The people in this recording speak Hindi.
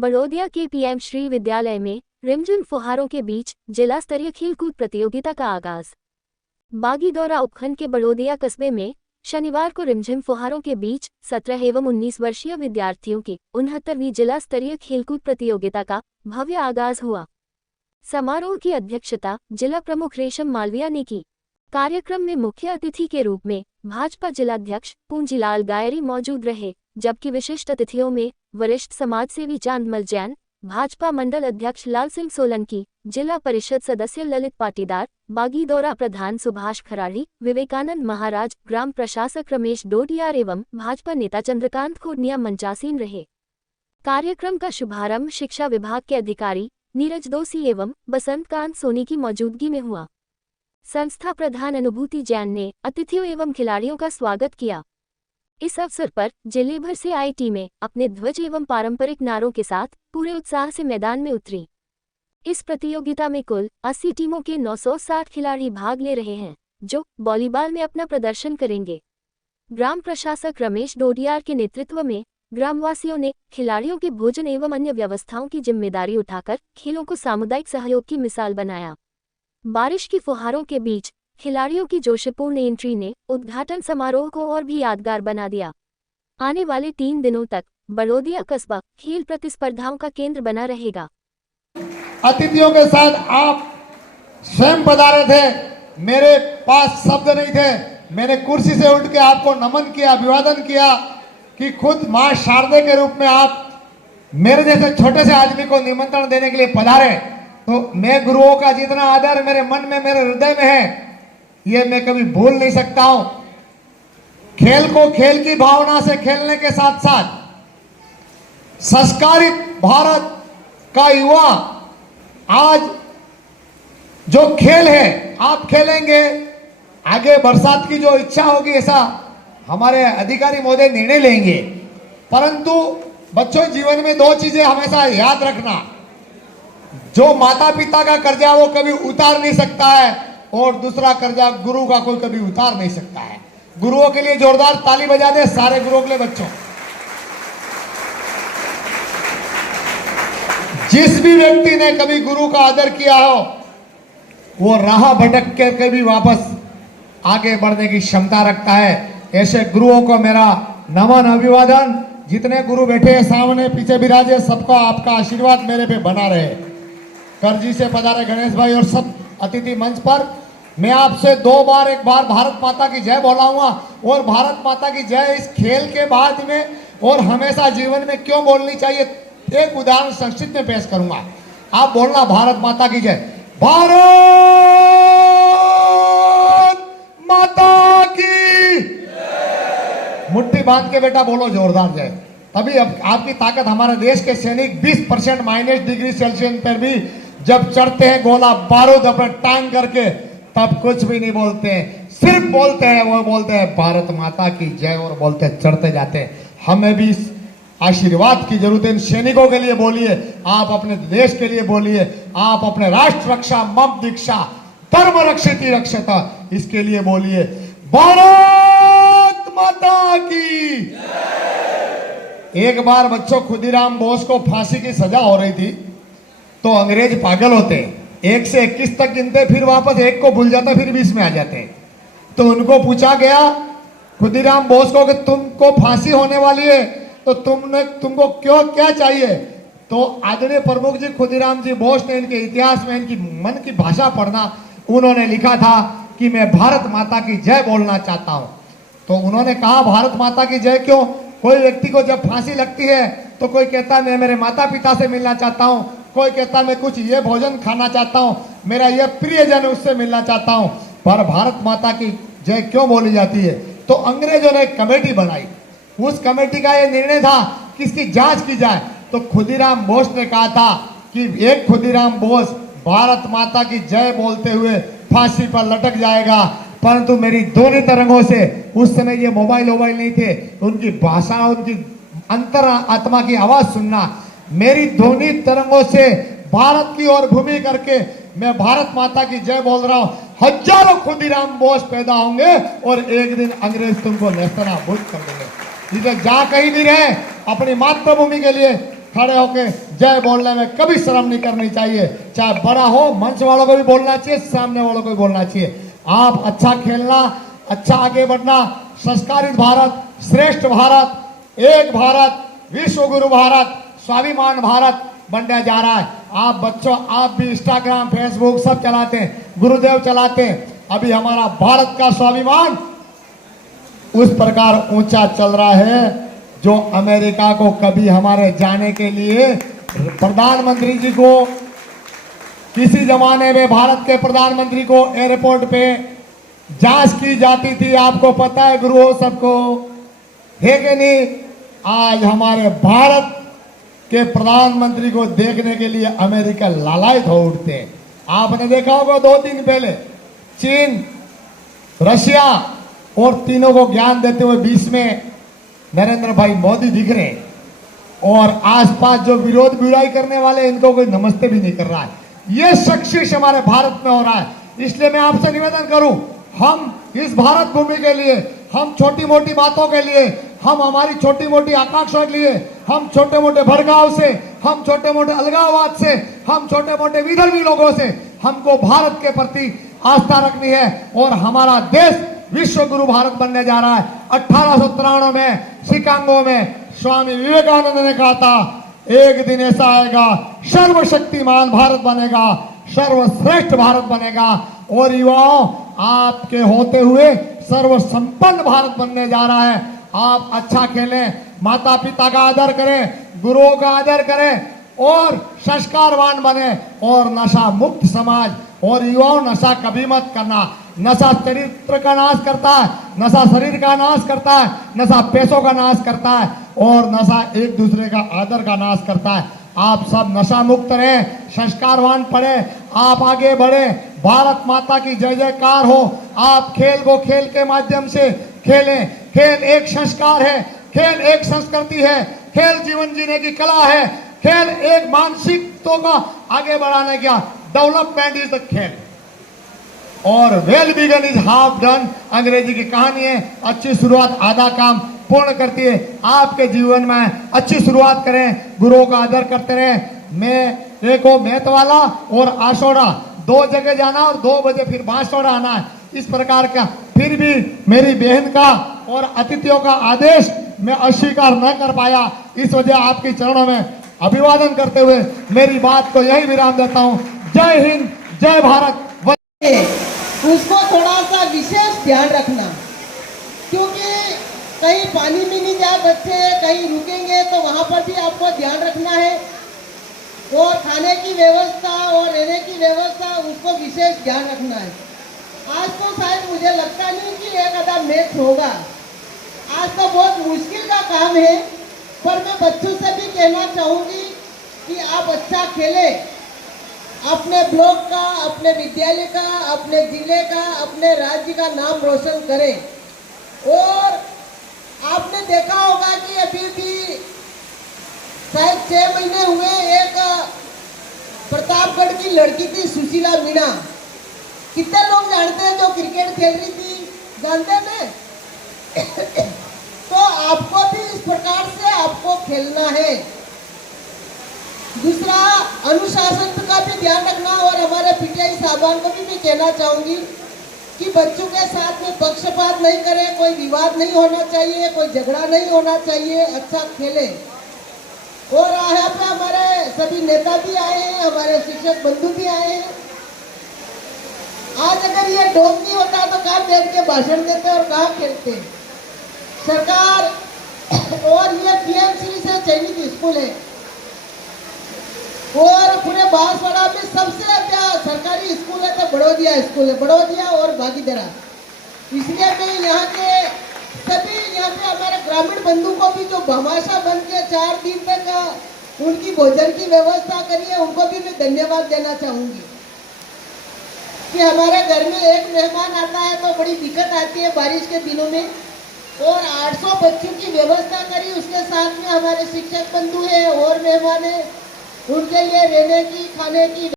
बड़ौदिया के पीएम श्री विद्यालय में रिमझिम फुहारों के बीच जिला स्तरीय खेलकूद प्रतियोगिता का आगाज। बागीदौरा उपखंड के बड़ौदिया कस्बे में शनिवार को रिमझिम फुहारों के बीच 17 एवं 19 वर्षीय विद्यार्थियों की 69वीं जिला स्तरीय खेलकूद प्रतियोगिता का भव्य आगाज हुआ। समारोह की अध्यक्षता जिला प्रमुख रेशम मालविया ने की। कार्यक्रम में मुख्य अतिथि के रूप में भाजपा जिलाध्यक्ष पूंजीलाल गायरी मौजूद रहे, जबकि विशिष्ट अतिथियों में वरिष्ठ समाजसेवी चांदमल जैन, भाजपा मंडल अध्यक्ष लाल सिंह सोलंकी, जिला परिषद सदस्य ललित पाटीदार, बागीदौरा प्रधान सुभाष खराड़ी, विवेकानंद महाराज, ग्राम प्रशासक रमेश डोडियार एवं भाजपा नेता चंद्रकांत खोडनिया मंचासीन रहे। कार्यक्रम का शुभारंभ शिक्षा विभाग के अधिकारी नीरज दोषी एवं बसंतकांत सोनी की मौजूदगी में हुआ। संस्था प्रधान अनुभूति जैन ने अतिथियों एवं खिलाड़ियों का स्वागत किया। इस अवसर पर जिले भर से आई टीमें अपने ध्वज एवं पारंपरिक नारों के साथ पूरे उत्साह से मैदान में उतरी। इस प्रतियोगिता में कुल 80 टीमों के 960 खिलाड़ी भाग ले रहे हैं, जो वॉलीबॉल में अपना प्रदर्शन करेंगे। ग्राम प्रशासक रमेश डोडियार के नेतृत्व में ग्रामवासियों ने खिलाड़ियों के भोजन एवं अन्य व्यवस्थाओं की जिम्मेदारी उठाकर खेलों को सामुदायिक सहयोग की मिसाल बनाया। बारिश की फुहारों के बीच खिलाड़ियों की जोशपूर्ण एंट्री ने उद्घाटन समारोह को और भी यादगार बना दिया। आने वाले 3 दिनों तक बड़ौदिया कस्बा खेल प्रतिस्पर्धाओं का केंद्र बना रहेगा। अतिथियों के साथ आप स्वयं पधारे थे, मेरे पास शब्द नहीं थे। मैंने कुर्सी से उठ के आपको नमन किया, अभिवादन किया कि खुद मां शारदे के रूप में आप मेरे जैसे छोटे से आदमी को निमंत्रण देने के लिए पधारे। तो मैं गुरुओं का जितना आदर मेरे मन में, मेरे हृदय में है, ये मैं कभी भूल नहीं सकता हूं। खेल को खेल की भावना से खेलने के साथ साथ संस्कारित भारत का युवा आज जो खेल है आप खेलेंगे, आगे बरसात की जो इच्छा होगी ऐसा हमारे अधिकारी महोदय निर्णय लेंगे। परंतु बच्चों, जीवन में 2 चीजें हमेशा याद रखना। जो माता पिता का कर्जा वो कभी उतार नहीं सकता है, और दूसरा कर्जा गुरु का कोई कभी उतार नहीं सकता है। गुरुओं के लिए जोरदार ताली बजा दे सारे गुरुओं के लिए। बच्चों, जिस भी व्यक्ति ने कभी गुरु का आदर किया हो वो राह भटक के कभी वापस आगे बढ़ने की क्षमता रखता है। ऐसे गुरुओं को मेरा नमन, अभिवादन। जितने गुरु बैठे हैं सामने पीछे विराजे, सबका आपका आशीर्वाद मेरे पे बना रहे। करजी से पधारे गणेश भाई और सब अतिथि मंच पर, मैं आपसे 2 बार, एक बार भारत माता की जय बोलाऊंगा और भारत माता की जय इस खेल के बाद में और हमेशा जीवन में क्यों बोलनी चाहिए एक उदाहरण संक्षिप्त में पेश करूंगा। आप बोलना भारत माता की जय। भारत माता की मुट्ठी बांध के बेटा बोलो जोरदार जय। तभी अब आपकी ताकत। हमारे देश के सैनिक 20% माइनस डिग्री सेल्सियस पर भी जब चढ़ते हैं गोला बारूद अपने टांग करके, तब कुछ भी नहीं बोलते हैं, सिर्फ बोलते हैं, वो बोलते हैं भारत माता की जय और बोलते चढ़ते जाते हैं। हमें भी इस आशीर्वाद की जरूरत है। इन सैनिकों के लिए बोलिए, आप अपने देश के लिए बोलिए, आप अपने राष्ट्र रक्षा, मम दीक्षा, धर्म रक्षिति रक्षता, इसके लिए बोलिए भारत माता की। एक बार बच्चों, खुदीराम बोस को फांसी की सजा हो रही थी, तो अंग्रेज पागल होते हैं, 1 से 21 तक गिनते, फिर वापस 1 को भूल जाता, फिर 20 में आ जाते हैं। तो उनको पूछा गया खुदीराम बोस को कि तुमको फांसी होने वाली है तो तुमको क्या चाहिए? तो आदरणीय प्रमुख जी खुदीराम जी बोस ने इनके इतिहास में इनकी मन की भाषा पढ़ना, उन्होंने लिखा था कि मैं भारत माता की जय बोलना चाहता हूं। तो उन्होंने कहा भारत माता की जय क्यों? कोई व्यक्ति को जब फांसी लगती है तो कोई कहता है मैं मेरे माता पिता से मिलना चाहता हूं, कोई कहता मैं कुछ ये भोजन खाना चाहता हूं, मेरा ये प्रियजन उससे मिलना चाहता हूं। पर भारत माता की जय क्यों बोली जाती है? तो अंग्रेजों ने एक कमेटी बनाई। उस कमेटी का ये निर्णय था कि इसकी जांच की जाए। तो खुदीराम बोस ने कहा था कि एक खुदीराम बोस भारत माता की जय बोलते हुए फांसी पर लटक जाएगा, परंतु मेरी ध्वनि तरंगों से, उस समय ये मोबाइल नहीं थे, उनकी भाषा, उनकी अंतर आत्मा की आवाज सुनना, मेरी ध्वनि तरंगों से भारत की ओर भूमि करके मैं भारत माता की जय बोल रहा हूं। हजारों खुदीराम बोस पैदा होंगे और एक दिन अंग्रेज तुमको नेस्तनाबूद कर देंगे। इसे जा कहीं भी रहे, अपनी मातृभूमि के लिए खड़े होके जय बोलने में कभी शर्म नहीं करनी चाहिए। चाहे बड़ा हो, मंच वालों को भी बोलना चाहिए, सामने वालों को भी बोलना चाहिए। आप अच्छा खेलना, अच्छा आगे बढ़ना, संस्कारित भारत, श्रेष्ठ भारत, एक भारत, विश्व गुरु भारत, स्वाभिमान भारत बनने जा रहा है। आप बच्चों, आप भी इंस्टाग्राम, फेसबुक सब चलाते हैं, गुरुदेव चलाते हैं। अभी हमारा भारत का स्वाभिमान उस प्रकार ऊंचा चल रहा है जो अमेरिका को कभी हमारे जाने के लिए प्रधानमंत्री जी को, किसी जमाने में भारत के प्रधानमंत्री को एयरपोर्ट पे जांच की जाती थी, आपको पता है गुरुओं सबको, है कि नहीं? आज हमारे भारत के प्रधानमंत्री को देखने के लिए अमेरिका लालायित हो उठते हैं। आपने देखा होगा 2 दिन पहले चीन, रशिया और तीनों को ज्ञान देते हुए बीच में नरेंद्र भाई मोदी दिख रहे हैं, और आसपास जो विरोध बुराई करने वाले इनको कोई नमस्ते भी नहीं कर रहा है। ये शख्सियत हमारे भारत में हो रहा है। इसलिए मैं आपसे निवेदन करूं, हम इस भारत भूमि के लिए, हम छोटी मोटी बातों के लिए, हम हमारी छोटी मोटी आकांक्षाओं के लिए, हम छोटे मोटे भड़काव से, हम छोटे मोटे अलगाववाद से, हम छोटे मोटे विधर्मी लोगों से, हमको भारत के प्रति आस्था रखनी है। और हमारा देश विश्व गुरु भारत बनने जा रहा है। 1893 में शिकागो में स्वामी विवेकानंद ने कहा था, एक दिन ऐसा आएगा, सर्वशक्तिमान भारत बनेगा, सर्वश्रेष्ठ भारत बनेगा, और युवाओं आपके होते हुए सर्वसंपन्न भारत बनने जा रहा है। आप अच्छा खेलें, माता पिता का आदर करें, गुरुओं का आदर करें, और संस्कारवान बने, और नशा मुक्त समाज। और युवाओं, नशा कभी मत करना। नशा चरित्र का नाश करता है, नशा शरीर का नाश करता है, नशा पैसों का नाश करता है, और नशा एक दूसरे का आदर का नाश करता है। आप सब नशा मुक्त रहें, संस्कारवान पढ़े, आप आगे बढ़े, भारत माता की जय जयकार हो। आप खेल को खेल के माध्यम से खेलें। खेल एक संस्कार है, खेल एक संस्कृति है, खेल जीवन जीने की कला है, खेल एक मानसिकता का आगे बढ़ाने का, डेवलपमेंट इज द खेल, और well begun is half done, अंग्रेजी की कहानी है। अच्छी शुरुआत आधा काम पूर्ण करती है। आपके जीवन में अच्छी शुरुआत करें, गुरुओं का आदर करते रहें। मैं देखो, मैतवाला और आशोड़ा 2 जगह जाना, और 2 बजे फिर बांसवाड़ा आना है, इस प्रकार का। फिर भी मेरी बहन का और अतिथियों का आदेश मैं अस्वीकार न कर पाया, इस वजह आपके चरणों में अभिवादन करते हुए मेरी बात को यही विराम देता हूँ। जय हिंद, जय भारत। उसको थोड़ा सा विशेष ध्यान रखना, क्योंकि कहीं पानी में नहीं जाए बच्चे, कहीं रुकेंगे तो वहाँ पर भी आपको ध्यान रखना है, और खाने की व्यवस्था और रहने की व्यवस्था उसको विशेष ध्यान रखना है। आज तो शायद मुझे लगता नहीं कि एक आधा मैच होगा, आज तो बहुत मुश्किल का काम है, पर मैं बच्चों से भी कहना चाहूँगी कि आप अच्छा खेलें, अपने ब्लॉक का, अपने विद्यालय का, अपने जिले का, अपने राज्य का नाम रोशन करें। और आपने देखा होगा कि अभी भी शायद 6 महीने हुए, एक प्रतापगढ़ की लड़की थी सुशीला मीणा, कितने लोग जानते हैं, जो क्रिकेट खेल रही थी, जानते हैं? तो आपको भी इस प्रकार से आपको खेलना है। दूसरा, अनुशासन का भी ध्यान रखना, और हमारे पीटीआई साहबान को भी मैं कहना चाहूंगी कि बच्चों के साथ में पक्षपात नहीं करें, कोई विवाद नहीं होना चाहिए, कोई झगड़ा नहीं होना चाहिए, अच्छा खेले। और यहाँ पे हमारे सभी नेता भी आए हैं, हमारे शिक्षक बंधु भी आए हैं। आज अगर ये डोप नहीं होता तो कहाँ बैठ के भाषण देते और कहाँ खेलते। सरकार और ये पीएमसी से चयनित स्कूल है, और पूरे बांसवाड़ा में सबसे अच्छा सरकारी स्कूल है तो बड़ौदिया स्कूल है, बड़ौदिया और भागीदारा। इसलिए मैं यहाँ के सभी, यहाँ पे हमारे ग्रामीण बंधु को भी जो भामाशाह बन के 4 दिन तक उनकी भोजन की व्यवस्था करी है, उनको भी मैं धन्यवाद देना चाहूंगी। कि हमारे घर में एक मेहमान आता है तो बड़ी दिक्कत आती है बारिश के दिनों में, और 800 बच्चों की व्यवस्था करी, उसके साथ में हमारे शिक्षक बंधु है और मेहमान है, उनके लिए रहने की, खाने की